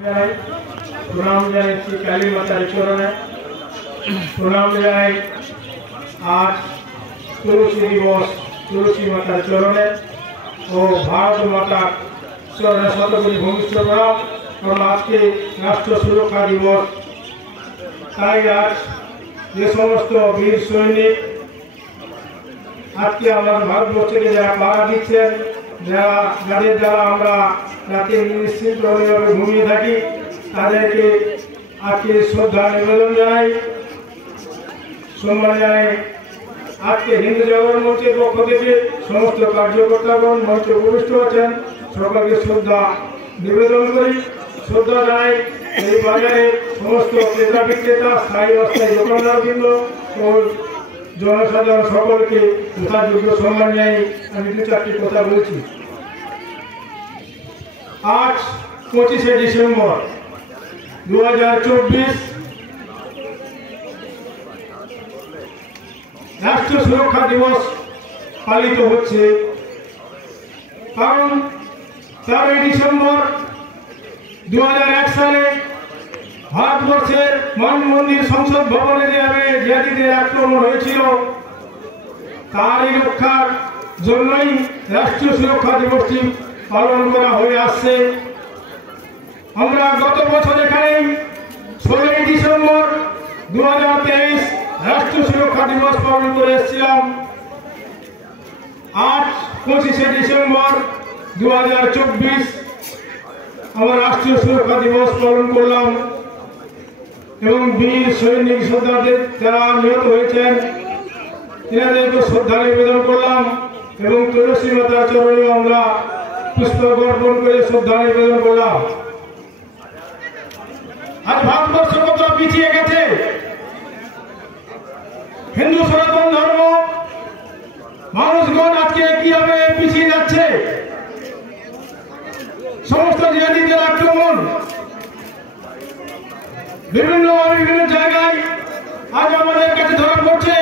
प्रणाम जाए श्री काली माता चरण प्रणाम जाए आज तुलसी दिवस तुलसी माता चरण और भारत माता चरण शतकोटी भूमिष्ठ प्रणाम और आज के राष्ट्र सुरक्षा दिवस ताई आज যে সমস্ত বীর সৈনিক আজকে আমাদের ভারতবর্ষকে যারা পাহারা দিচ্ছেন যাদের দ্বারা আমরা রাতে নিশ্চিন্তভাবে ঘুমিয়ে থাকি তাদেরকে আজকে শ্রদ্ধা নিবেদন জানাই সম্মান জানাই। আজকে হিন্দু জাগরণ মঞ্চের পক্ষ থেকে সমস্ত কার্যকর্তাগণ মঞ্চে উপবিষ্ট আছেন সকলকে শ্রদ্ধা নিবেদন করি শ্রদ্ধা জানাই। এই বাজারে সমস্ত ক্রেতা বিক্রেতা স্থায়ী অস্থায়ী দোকানদারবৃন্দ ও জনসাধারণ সকলকে যথাযোগ্য সম্মান জানাই। আমি দু চারটি কথা বলছি। আজ 25শে ডিসেম্বর 2024 রাষ্ট্র সুরক্ষা দিবস পালিত হচ্ছে। কারণ 4 ডিসেম্বর 2001 সালে ভারতবর্ষের মান মন্দির সংসদ ভবনে যেভাবে জিহাদিদের আক্রমণ হয়েছিল তারই রক্ষার জন্যই রাষ্ট্রীয় সুরক্ষা দিবসটি পালন করা হয়ে আসছে। আমরা গত বছর এখানে 16 ডিসেম্বর 2023 রাষ্ট্রীয় সুরক্ষা দিবস পালন করে এসেছিলাম। আজ 25শে ডিসেম্বর 2024 আমরা রাষ্ট্রীয় সুরক্ষা দিবস পালন করলাম এবং বীর সৈনিক যোদ্ধাদের যারা নিহত হয়েছেন এনাদেরকে শ্রদ্ধা নিবেদন করলাম এবং তুলসী মাতার চরণে আমরা পুষ্প অর্পণ করে শ্রদ্ধা নিবেদন করলাম। আজ ভারতবর্ষ কত পিছিয়ে গেছে। হিন্দু সনাতন ধর্ম মানুষগণ আজকে কিভাবে পিছিয়ে যাচ্ছে। সমস্ত জিহাদিদের আক্রমণ বিভিন্ন জায়গায় আজ আমাদের কাছে ধরা পড়ছে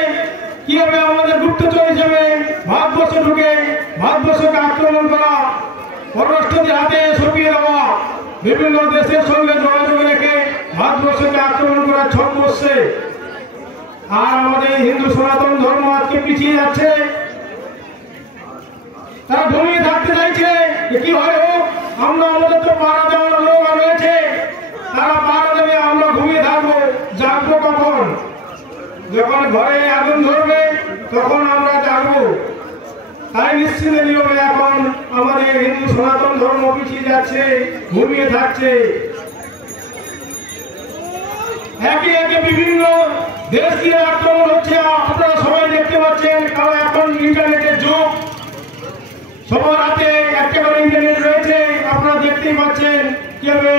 কিভাবে আমাদের গুপ্তচর হিসেবে ভারতবর্ষ ঢুকে ভারতবর্ষকে আক্রমণ করা পররাষ্ট্রদের হাতে সরিয়ে দেওয়া বিভিন্ন দেশের সঙ্গে যোগাযোগ রেখে ভারতবর্ষকে আক্রমণ করার ছক বসছে। আর আমাদের হিন্দু সনাতন ধর্ম আজকে পিছিয়ে যাচ্ছে। তারা ঘুমিয়ে থাকতে চাইছে কি হয় হোক আমরা আমাদের তো পাহারা দেওয়ার লোক রয়েছে তারা পাহারা দেবে আমরা ঘুমিয়ে থাকবো জাগবো কখন যখন ঘরে আগুন ধরবে তখন আমরা জাগবো। তাই নিশ্চিত নিয়মে এখন আমাদের হিন্দু সনাতন ধর্ম পিছিয়ে যাচ্ছে ঘুমিয়ে থাকছে। একে একে বিভিন্ন দেশ দিয়ে আক্রমণ হচ্ছে আপনারা সবাই দেখতে পাচ্ছেন। কারণ এখন ইন্টারনেটের যুগ সবার হাতে একটা করে ইন্টারনেট রয়েছে। আপনারা দেখতেই পাচ্ছেন কিভাবে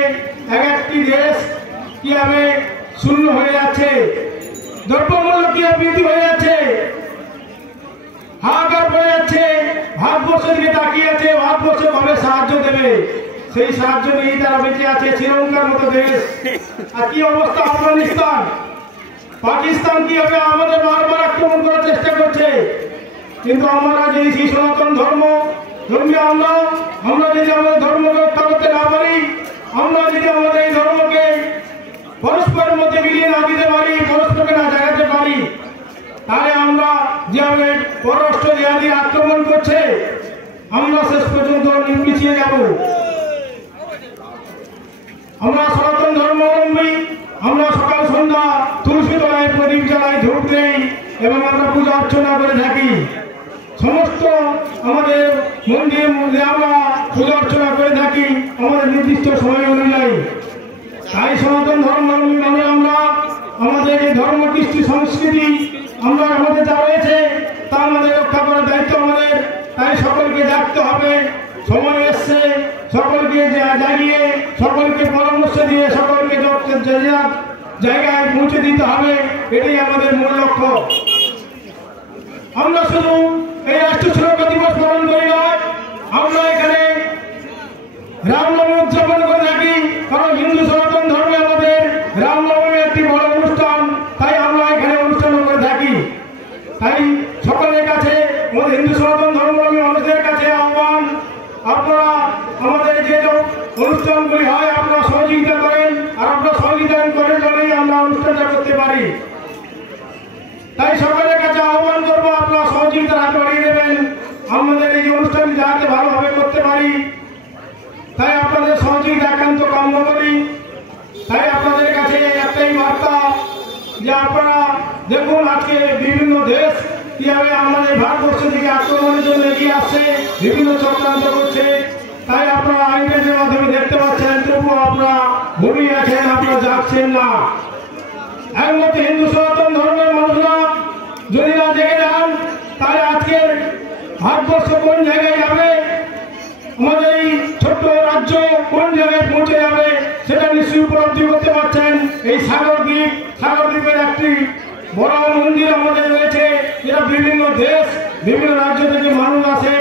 এক একটি দেশ কিভাবে শূন্য হয়ে যাচ্ছে দ্রব্যমূল্য কিভাবে বৃদ্ধি হয়ে যাচ্ছে হাহাকার হয়ে যাচ্ছে। ভারতবর্ষের দিকে তাকিয়ে আছে ভারতবর্ষ কবে সাহায্য দেবে সেই সাহায্য নিয়েই তারা বেঁচে আছে। শ্রীলঙ্কার মতো দেশ আর কি অবস্থা আফগানিস্তান পাকিস্তান কিভাবে আমাদের বারবার আক্রমণ করার চেষ্টা করছে। কিন্তু আমরা যদি সেই সনাতন ধর্মীয় আমরা যদি আমাদের ধর্মকে রক্ষা করতে না পারি আমরা যদি আমাদের এই ধর্মকে পরস্পরের মধ্যে মিলিয়ে না দিতে পারি পরস্পরকে না জাগাতে পারি তাহলে আমরা যেভাবে পররাষ্ট্র জিহাদি আক্রমণ করছে আমরা শেষ পর্যন্ত পিছিয়ে যাব। আমরা সনাতন ধর্মাবলম্বী আমরা সকাল সন্ধ্যা তুলসী তলায় প্রদীপ জ্বালাই ধূপ দেই এবং আমরা পূজা অর্চনা করে থাকি। সমস্ত আমাদের মন্দিরে আমরা পূজা অর্চনা করে থাকি আমাদের নির্দিষ্ট সময় অনুযায়ী। তাই সনাতন ধর্মাবলম্বী মানে আমরা আমাদের এই ধর্ম কৃষ্টি সংস্কৃতি আমরা আমাদের যা রয়েছে তা আমাদের রক্ষা করার দায়িত্ব আমাদের। তাই সকলকে জাগতে হবে সময় এসছে সকলকে জাগিয়ে সকলকে পরামর্শ দিয়ে সকলকে জায়গায় পৌঁছে দিতে হবে এটাই আমাদের মূল লক্ষ্য। আমরা শুধু এই রাষ্ট্রীয় সুরক্ষা দিবস পালন করি নয় আমরা এখানে রামনবমী উদযাপন করে থাকি। কারণ হিন্দু সনাতন ধর্মে আমাদের রামনবমী একটি বড় অনুষ্ঠান তাই আমরা এখানে অনুষ্ঠান করে থাকি। তাই সকলের কাছে আমাদের হিন্দু সনাতন ধর্মাবলম্বী মানুষদের কাছে আহ্বান আপনারা আমাদের যে অনুষ্ঠানগুলি হয় আপনারা সহযোগিতা যাতে ভালোভাবে করতে পারি, তাই আপনাদের সহযোগিতা একান্ত কাম্য করি। তাই আপনাদের কাছে একটাই বার্তা যে আপনারা দেখুন আজকে বিভিন্ন দেশ কিভাবে আমাদের ভারতবর্ষ থেকে আক্রমণের জন্য এগিয়ে আসছে, বিভিন্ন চক্রান্ত করছে। তাই আপনারা আইনের মাধ্যমে দেখতে পাচ্ছেন, তবুও আপনারা ঘুমিয়ে আছেন, আপনারা যাচ্ছেন না। একমাত্র হিন্দু সনাতন ধর্মের মানুষরা যদি না জেগে যান, তাহলে আজকের ভারতবর্ষ কোন জায়গায় যাবে, আমাদের এই ছোট্ট রাজ্য কোন জায়গায় পৌঁছে যাবে সেটা নিশ্চয়ই উপলব্ধি করতে পারছেন। এই সাগরদ্বীপের একটি বড় মন্দির আমাদের রয়েছে, যেটা বিভিন্ন দেশ বিভিন্ন রাজ্য থেকে মানুষ আসে।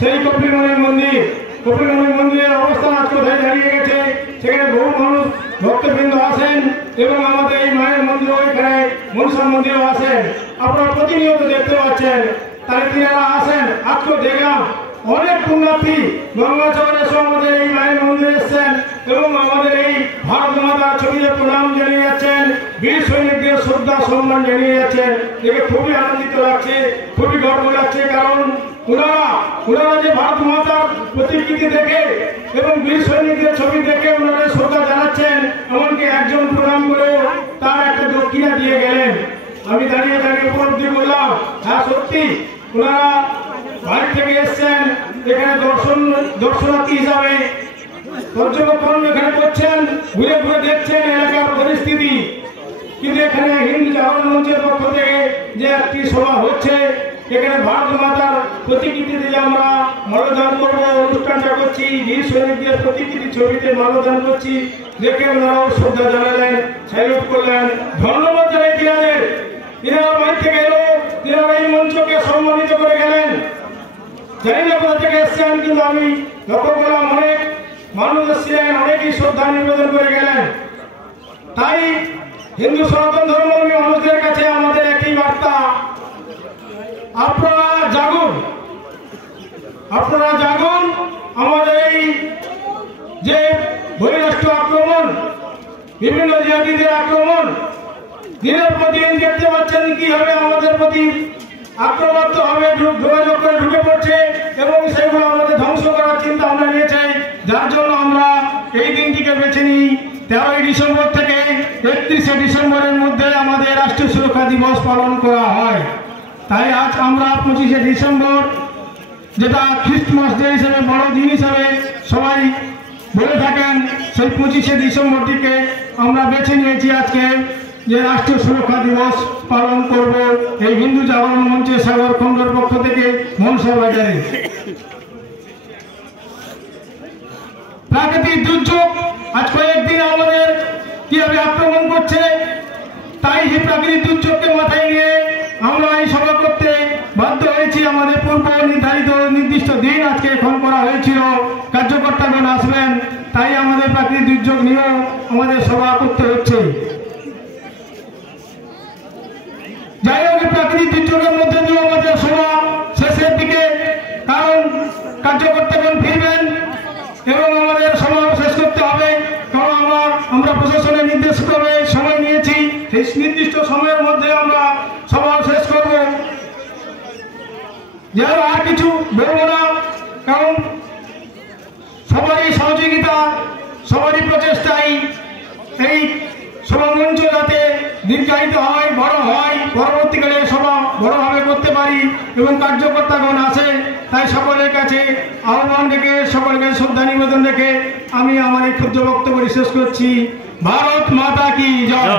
সেই কপিলমুনি মন্দিরের অবস্থান আজ কোথায় দাঁড়িয়ে গেছে, সেখানে বহু মানুষ ভক্তবৃন্দ আসেন এবং আমাদের এই মায়ের মন্দির, ওইখানে মনসা মন্দিরও আসেন। আপনারা প্রতিনিয়ত দেখতে পাচ্ছেন। তাই তিনারা আসেন। আজকে দেখলাম অনেক পুণ্যার্থী গঙ্গাচরণের সহ আমাদের এই মায়ের মন্দিরে এসছেন এবং আমাদের এই ভারত মাতার ছবিতে প্রণাম জানিয়ে যাচ্ছেন, বীর সৈনিকদের শ্রদ্ধা সম্মান জানিয়ে যাচ্ছেন। দেখে খুবই আনন্দিত লাগছে, খুবই গর্ব লাগছে। কারণ ওনারা যে ভারত মাতার প্রতিকৃতি দেখে এবং বীর সৈনিকদের ছবি দেখে ওনারা শ্রদ্ধা জানাচ্ছেন, এমনকি একজন প্রণাম করেও তার একটা দক্ষিণা দিয়ে গেলেন। আমি দাঁড়িয়ে উপলব্ধি করলাম, হ্যাঁ সত্যি ওনারা বাইরে থেকে এসছেন, এখানে দর্শনার্থী হিসাবে পর্যবেক্ষণ এখানে করছেন, ঘুরে ঘুরে দেখছেন এলাকার পরিস্থিতি। কিন্তু এখানে হিন্দু জাগরণ মঞ্চের পক্ষ থেকে যে একটি সভা হচ্ছে, এখানে ভারত মাতার প্রতিকৃতি দিয়ে আমরা মাল্যদান করবো, অনুষ্ঠানটা করছি, বীর সৈনিকদের প্রতিকৃতি ছবিতে মাল্যদান করছি, দেখে ওনারাও শ্রদ্ধা জানালেন, স্যালুট করলেন। ধন্যবাদ জানাই তিনাদের। তিনারা বাইরে থেকে এলো, তিনারা এই মঞ্চকে সম্মানিত করে গেলেন। জানি না কোথা থেকে এসছেন, কিন্তু আমি লক্ষ্য করলাম অনেক মানুষ এসছিলেন, অনেকেই শ্রদ্ধা নিবেদন করে গেলেন। তাই হিন্দু সনাতন ধর্মাবলম্বী মানুষদের কাছে আমাদের একই বার্তা, আপনারা জাগুন, আপনারা জাগুন। আমাদের এই যে বহিরাষ্ট্র আক্রমণ, বিভিন্ন জাতিদের আক্রমণ দিনের পর দিন দেখতে পাচ্ছেন কিভাবে আমাদের প্রতি আক্রমণ হবে, যোগাযোগ করে ঢুকে পড়ছে এবং সেগুলো আমাদের ধ্বংস করার চিন্তা আমরা নিয়েছে। যার জন্য আমরা এই দিনটিকে বেছে নিই। 13ই ডিসেম্বর থেকে 31শে ডিসেম্বরের মধ্যে আমাদের রাষ্ট্রীয় সুরক্ষা দিবস পালন করা হয়। তাই আজ আমরা 25শে ডিসেম্বর, যেটা খ্রিস্টমাস ডে হিসেবে বড় দিন হিসেবে সবাই বলে থাকেন, সেই 25শে ডিসেম্বরটিকে আমরা বেছে নিয়েছি আজকে যে রাষ্ট্রীয় সুরক্ষা দিবস পালন করব এই হিন্দু জাগরণ মঞ্চের সাগরখণ্ডের পক্ষ থেকে মনসা বাজারে। প্রাকৃতিক দুর্যোগ আজ কয়েকদিন আমাদের কিভাবে আক্রমণ করছে, তাই সেই প্রাকৃতিক দুর্যোগকে মাথায় নিয়ে আমরা এই সভা করতে বাধ্য হয়েছি। আমাদের পূর্ব নির্দিষ্ট দিন আজকে এখন করা হয়েছিল, কার্যকর্তাগণ আসবেন, তাই আমাদের প্রাকৃতিক দুর্যোগ নিয়েও আমাদের সভা করতে হচ্ছে। যাই হোক, প্রাকৃতিক দুর্যোগের মধ্যে দিয়ে আমাদের সভা শেষের দিকে, কারণ কার্যকর্তাগণ ফিরবেন এবং আমাদের সভা শেষ করতে হবে। কারণ আমরা প্রশাসনের নির্দেশ করে সময় নিয়েছি, সেই নির্দিষ্ট সময়ের মধ্যে আমরা সভা শেষ করব। যেন আর কিছু বলবো না, কারণ সবারই সহযোগিতা, সবারই প্রচেষ্টায় এই সভা মঞ্চ যাতে দীর্ঘায়িত হয়, বড় হয়, পরবর্তীকালে সভা বড়ভাবে করতে পারি এবং কার্যকর্তাগণ আসে। তাই সকলের কাছে আহ্বান রেখে, সকলকে শ্রদ্ধা নিবেদন রেখে আমি আমার এই ক্ষুদ্র বক্তব্য শেষ করছি। ভারত মাতা কি জয়।